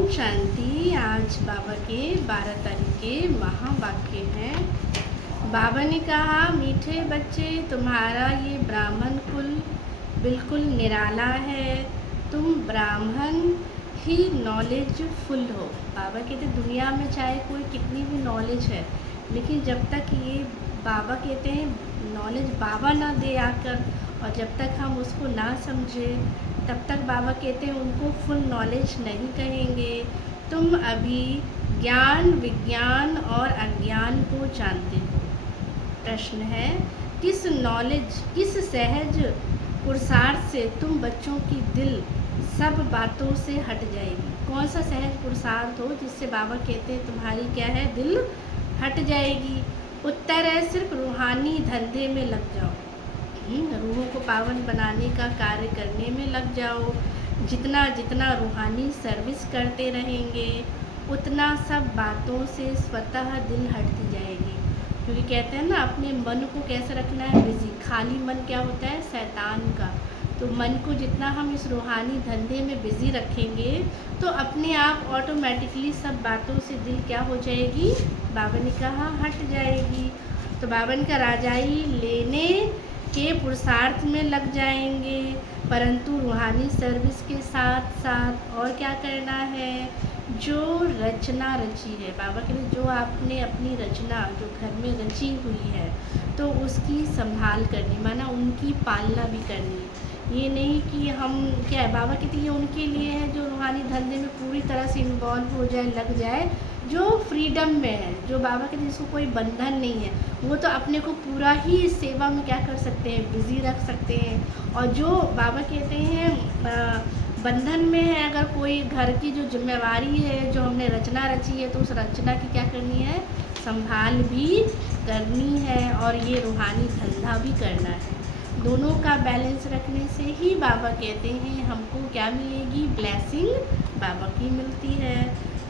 ओम शांति। आज बाबा के 12 तारीख के महावाक्य हैं। बाबा ने कहा, मीठे बच्चे, तुम्हारा ये ब्राह्मण कुल बिल्कुल निराला है। तुम ब्राह्मण ही नॉलेजफुल हो। बाबा कहते दुनिया में चाहे कोई कितनी भी नॉलेज है, लेकिन जब तक ये बाबा कहते हैं नॉलेज बाबा ना दे आकर, और जब तक हम उसको ना समझें तब तक बाबा कहते हैं उनको फुल नॉलेज नहीं कहेंगे। तुम अभी ज्ञान, विज्ञान और अज्ञान को जानते हो। प्रश्न है, किस नॉलेज, किस सहज पुरुषार्थ से तुम बच्चों की दिल सब बातों से हट जाएगी? कौन सा सहज पुरुषार्थ हो जिससे बाबा कहते हैं तुम्हारी क्या है, दिल हट जाएगी? उत्तर है, सिर्फ रूहानी धंधे में लग जाओ। रूहों को पावन बनाने का कार्य करने में लग जाओ। जितना जितना रूहानी सर्विस करते रहेंगे उतना सब बातों से स्वतः दिल हटती जाएगी। क्योंकि कहते हैं ना, अपने मन को कैसे रखना है, बिजी। खाली मन क्या होता है, शैतान का। तो मन को जितना हम इस रूहानी धंधे में बिजी रखेंगे तो अपने आप ऑटोमेटिकली सब बातों से दिल क्या हो जाएगी, बाबा ने कहा हट जाएगी। तो बाबा ने कहा राजाई लेने के पुरुषार्थ में लग जाएंगे, परंतु रूहानी सर्विस के साथ साथ और क्या करना है, जो रचना रची है। बाबा के लिए जो आपने अपनी रचना जो घर में रची हुई है तो उसकी संभाल करनी, माना उनकी पालना भी करनी। ये नहीं कि हम क्या है, बाबा कहते हैं ये उनके लिए है जो रूहानी धंधे में पूरी तरह से इन्वॉल्व हो जाए, लग जाए, जो फ्रीडम में है, जो बाबा कहते हैं जिसको कोई बंधन नहीं है, वो तो अपने को पूरा ही सेवा में क्या कर सकते हैं, बिज़ी रख सकते हैं। और जो बाबा कहते हैं बंधन में है, अगर कोई घर की जो जिम्मेवारी है, जो हमने रचना रची है, तो उस रचना की क्या करनी है, संभाल भी करनी है और ये रूहानी धंधा भी करना है। दोनों का बैलेंस रखने से ही बाबा कहते हैं हमको क्या मिलेगी, ब्लेसिंग बाबा की मिलती है।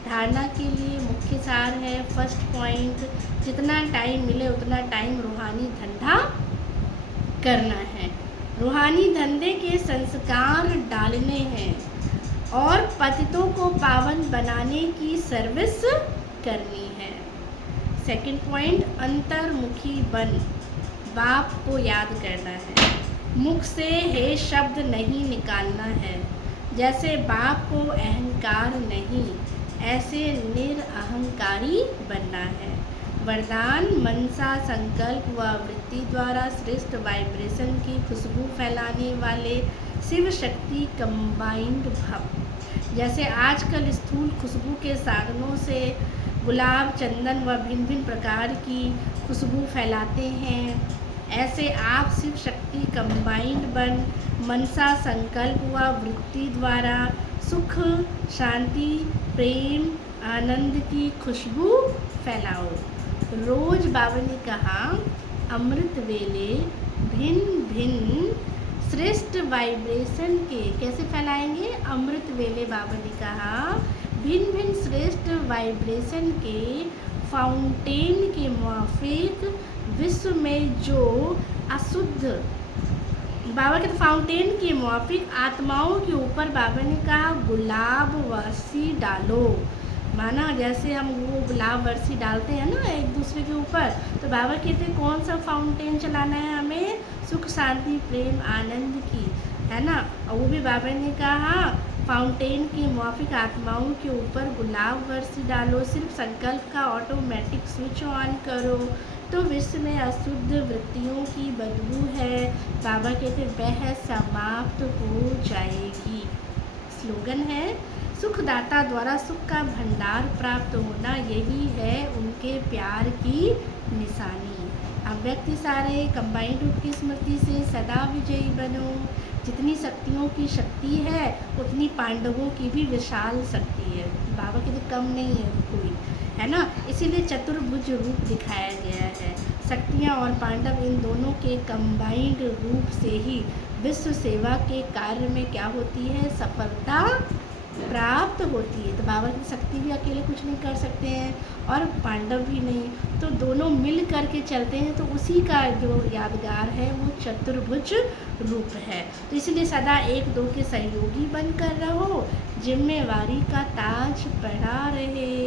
धारणा के लिए मुख्य सार है, फर्स्ट पॉइंट, जितना टाइम मिले उतना टाइम रूहानी धंधा करना है। रूहानी धंधे के संस्कार डालने हैं और पतितों को पावन बनाने की सर्विस करनी है। सेकंड पॉइंट, अंतर्मुखी बन बाप को याद करना है। मुख से हे शब्द नहीं निकालना है। जैसे बाप को अहंकार नहीं, ऐसे निरअहंकारी बनना है। वरदान, मनसा, संकल्प व वृत्ति द्वारा श्रेष्ठ वाइब्रेशन की खुशबू फैलाने वाले शिव शक्ति कंबाइंड भव। जैसे आजकल स्थूल खुशबू के साधनों से गुलाब, चंदन व भिन्न भिन्न प्रकार की खुशबू फैलाते हैं, ऐसे आप शिव शक्ति कंबाइंड बन मनसा, संकल्प व वृत्ति द्वारा सुख, शांति, प्रेम, आनंद की खुशबू फैलाओ। रोज बाबा ने कहा अमृत वेले भिन्न भिन्न श्रेष्ठ वाइब्रेशन के कैसे फैलाएंगे, अमृत वेले बाबा ने कहा भिन्न भिन्न श्रेष्ठ वाइब्रेशन के फाउंटेन के माफिक विश्व में जो अशुद्ध, बाबा के फाउंटेन के मुआफिक आत्माओं के ऊपर बाबा ने कहा गुलाब वर्षी डालो। माना जैसे हम वो गुलाब वर्षी डालते हैं ना एक दूसरे के ऊपर, तो बाबा कहते हैं कौन सा फाउंटेन चलाना है हमें, सुख, शांति, प्रेम, आनंद की, है ना। और वो भी बाबा ने कहा फाउंटेन के मुआफिक आत्माओं के ऊपर गुलाब वर्षी डालो। सिर्फ संकल्प का ऑटोमेटिक स्विच ऑन करो तो विश्व में अशुद्ध वृत्तियों की बदबू है, बाबा कहते वह समाप्त हो जाएगी। स्लोगन है, सुखदाता द्वारा सुख का भंडार प्राप्त होना, यही है उनके प्यार की निशानी। अव्यक्ति सारे कंबाइंड रूप की स्मृति से सदा विजयी बनो। जितनी शक्तियों की शक्ति है उतनी पांडवों की भी विशाल शक्ति है। बाबा के तो कम नहीं है कोई, है ना। इसीलिए चतुर्भुज रूप दिखाया गया है। शक्तियाँ और पांडव इन दोनों के कंबाइंड रूप से ही विश्व सेवा के कार्य में क्या होती है, सफलता प्राप्त होती है। तो बाबा की शक्ति भी अकेले कुछ नहीं कर सकते हैं और पांडव भी नहीं, तो दोनों मिल करके चलते हैं, तो उसी का जो यादगार है वो चतुर्भुज रूप है। तो इसलिए सदा एक दो के सहयोगी बनकर रहो, जिम्मेवारी का ताज पढ़ा रहे।